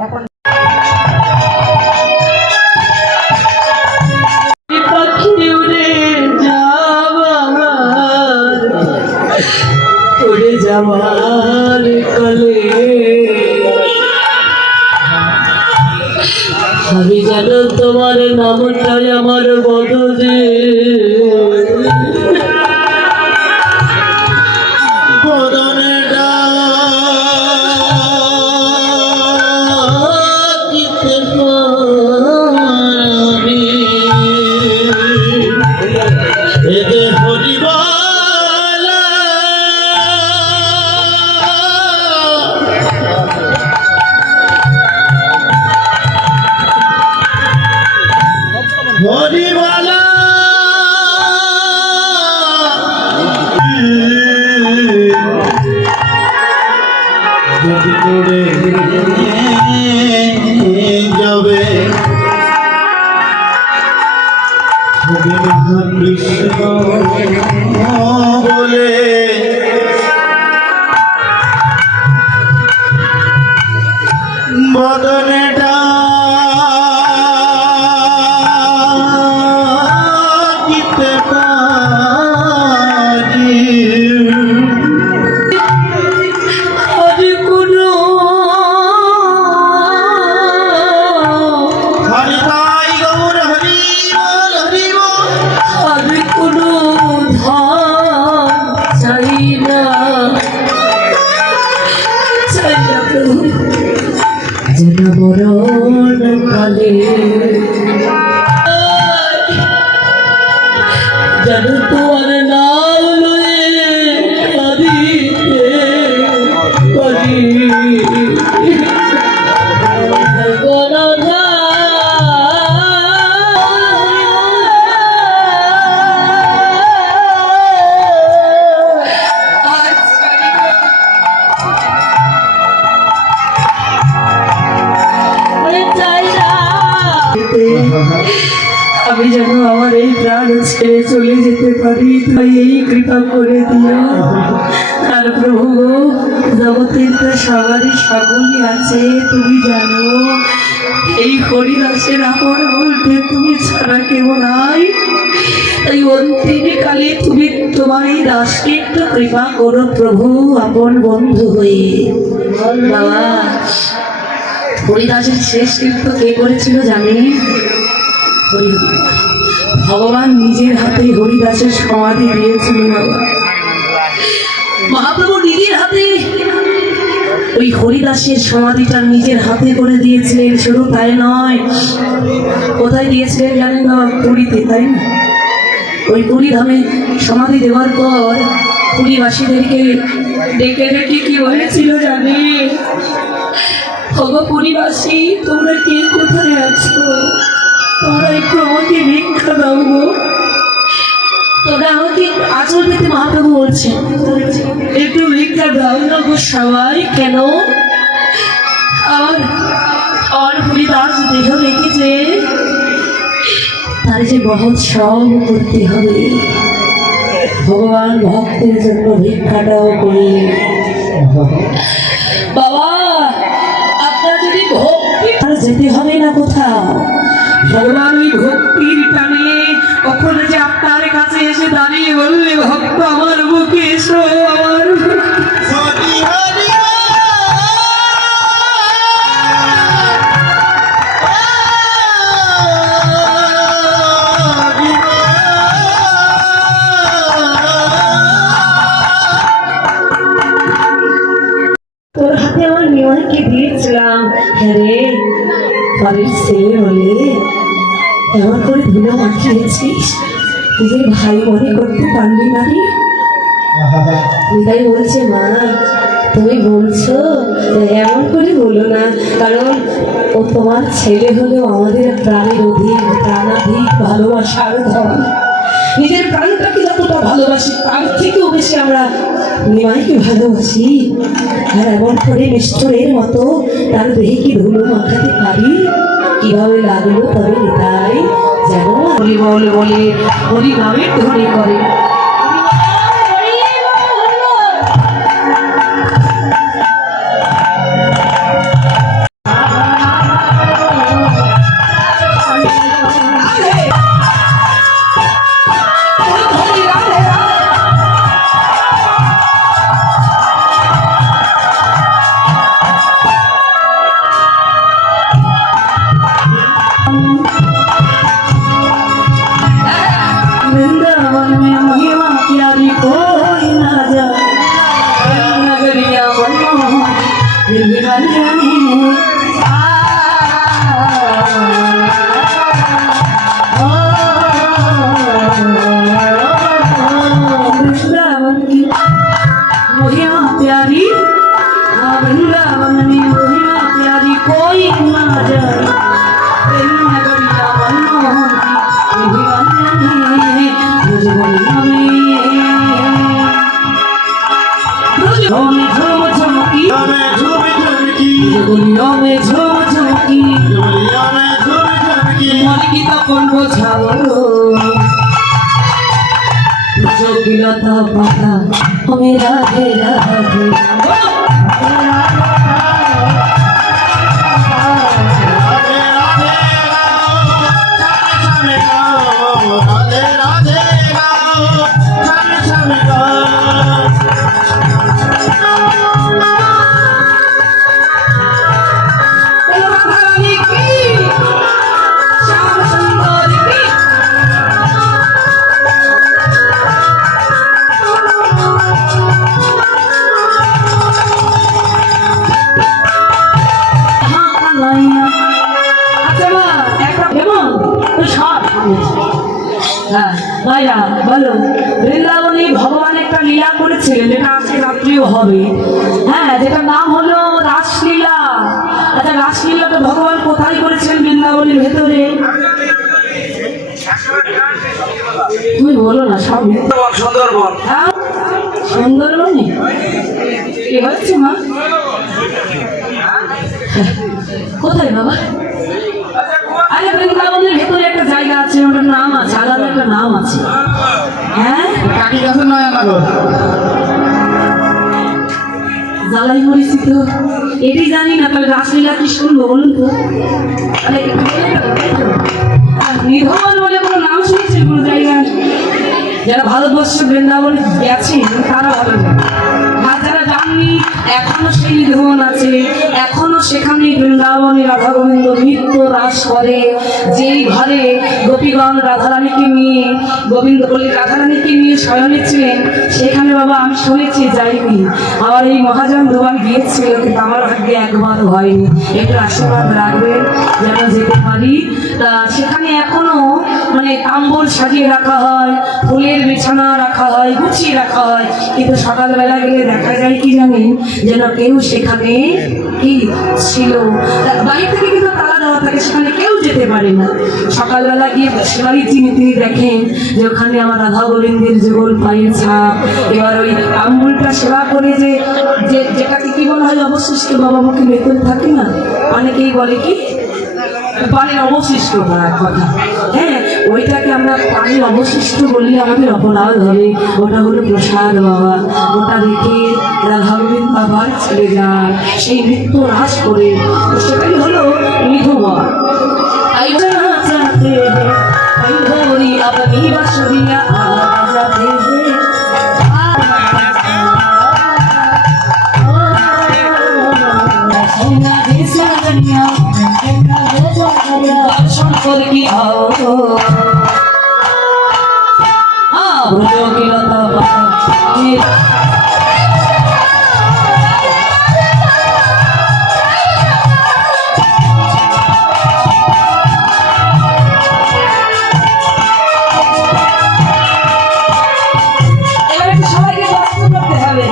এখন যাওয়ার কলে আমি যেন তোমার নামটাই আমার বদলে বদনে ডাকিতে পারি এতে হরিবা হরিবালা যদি করে যাবে কৃষ্ণ বলে বদনে মরণ কালে যেন তোমার নাম লয়ে কাঁদিতে পারি আমি যেন আমার এই প্রাণ ছেড়ে চলে যেতে পারি, তাই এই কৃপা করে দিও। আর প্রভু জগতের তো সবারই সকলই আছে, তুমি জানো এই হরিদাসের আপন বলতে তুমি ছাড়া কেউ নাই। তাই অন্তিম কালে তুমি তোমার এই দাসকে একটু কৃপা করো প্রভু, আপন বন্ধু হয়ে। বাবা হরিদাসের শেষ কৃত্য কে করেছিল জানে? ভগবান নিজের হাতে হরিদাসের সমাধি দিয়েছিল। বাবা মহাপ্রভু নিজের হাতে ওই হরিদাসের সমাধিটা নিজের হাতে করে দিয়েছিলেন। শুধু তাই নয়, কোথায় দিয়েছিলেন জানেন না? পুরীতে, তাই না? ওই পুরী ধামে সমাধি দেওয়ার পর পুরীবাসীদেরকে ডেকে ডেকে কি বলেছিল জানে? পুরীবাসী তোমরা কে কোথায় আছো? তোমরা একটু আমাকে ভিক্ষা দাও গো। তোমরা আমাকে আচল পেতে মহাপ্রভু বলছেন একটু ভিক্ষা দাও না গো সবাই। কেন? আর হরিদাস দেহ রেখেছে, তার যে মহোৎসব করতে হবে। ভগবান ভক্তের জন্য ভিক্ষাটাও করি। বাবা আপনার যদি ভক্তি যেতে হবে না কোথাও, ভগবান ওই ভক্তির টানে কখন যে আপনার কাছে এসে দাঁড়িয়ে বললে ভক্ত আমার বুকে এসো, আমার তোর হাতে আমার নিমাইকে দিয়েছিলাম। হ্যাঁ রে, বাড়ির ছেলে বলে এমন করে ধুলো মাখিয়েছিস, নিজের ভাই মনে করতে পারলি না রে। তাই বলছে মা তুমি বলছো এমন করে বলো না, কারণ ও তোমার ছেলে হলেও আমাদের প্রাণের অধিক প্রাণাধিক ভালোবাসার ধন। নিজের প্রাণটাকে যতটা ভালোবাসি তার থেকেও বেশি আমরা নিমাইকে ভালোবাসি। আর এমন করে নিষ্ঠুরের মতো তার দেহে কি ধুলো মাখাতে পারি? কিভাবে লাগলো তবে তাই যেন হরি বল বলে হরি নামের ধ্বনি করে। वृंदावन की महिमा प्यारी, वृंदावन में महिमा प्यारी कोई ना जाए। प्रेम नगरिया मनमोहन की दीवानी ब्रजबलिया में झूम झुमकी, ब्रजबलिया में झूम झुमकी, मलकी तपन बोझाओ जोगिलता पाता हमें राधे राधे ভাইয়া বলো, বৃন্দাবনে ভগবান একটা লীলা করেছিলেন যেটা আজকে রাত্রিও হবে, হ্যাঁ, যেটা নাম হলো রাসলীলা। আচ্ছা, রাসলীলাটা ভগবান কোথায় করেছেন? বৃন্দাবনের ভেতরে। তুমি বলো না, সব সুন্দরবন। হ্যাঁ, সুন্দরবনে কি হচ্ছে মা? কোথায় বাবা? আরে বৃন্দাবনের ভেতরে একটা জায়গা আছে, ওটার নাম আছে, আলাদা একটা নাম আছে। হ্যাঁ, জ্বালাই মরিছি তো, এটি জানি না। তাহলে রাসলীলা কি শুনবো বলুন তো? নিধন বলে কোনো নাম শুনেছেন কোনো জায়গায়? যারা ভারতবর্ষে বৃন্দাবন গেছেন তারা ভালো জানে, আর যারা জাননি এখনো সেই নিধন আছে। এখনো সেখানে বৃন্দাবনে রাধা গোবিন্দ নৃত্য রাস করে। যেই ঘরে গোপীগণ রাধারানীকে নিয়ে, গোবিন্দ বলি রাধারানীকে নিয়ে শয়নে ছিলেন, সেখানে বাবা আমি শুনেছি, যাইনি। আমার এই মহাজন দুবার গিয়েছিল, কিন্তু আমার ভাগ্যে একবারও হয়নি। একটু আশীর্বাদ রাখবেন যেন যেতে পারি। তা সেখানে এখনো মানে তাম্বুল সাজিয়ে রাখা হয়, ফুলের বিছানা রাখা হয়, গুছিয়ে রাখা হয়, কিন্তু সকালবেলা গেলে দেখা যায় কি জানেন, যেন কেউ সেখানে কি ছিল। বাড়ি থেকে কিন্তু তালা দেওয়া থাকে, সেখানে কেউ যেতে পারে না। সকালবেলা গিয়ে সেবাই তিনি দেখেন যে ওখানে আমার রাধা গোবিন্দের যুগল পায়ের ছাপ। এবার ওই তাম্বুলটা সেবা করে যে যেটাকে কি বলা হয়, অবশিষ্ট বাবা মুখে বেতন থাকে না, অনেকেই বলে কি পানির অবশিষ্ট কথা। হ্যাঁ, ওইটাকে আমরা পানির অবশিষ্ট বললে আমাদের অপরাধ হবে। ওটা হলো প্রসাদ বাবা, ওটা রেখে রাধা গোবিন্দ আবার ছেড়ে যায় সেই নৃত্য হ্রাস করে। সেটাই হলো নিধবা। আপনি বাসুরিয়া আজাতে দর্শন করে কি সবাইকে কষ্ট করতে হবে।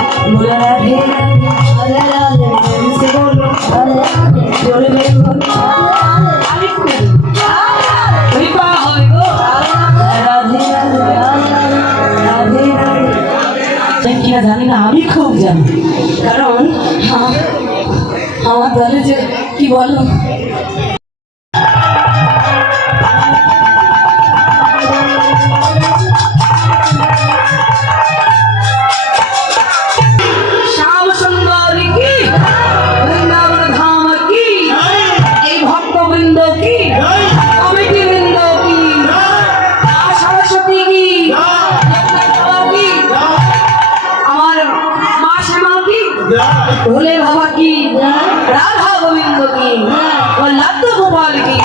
কিনা জানি না, আমি খুব জানি, কারণ আমার দলে যে কি বলো भोले बाबा की, राधा गोविंद की, और लाडो गोपाल की।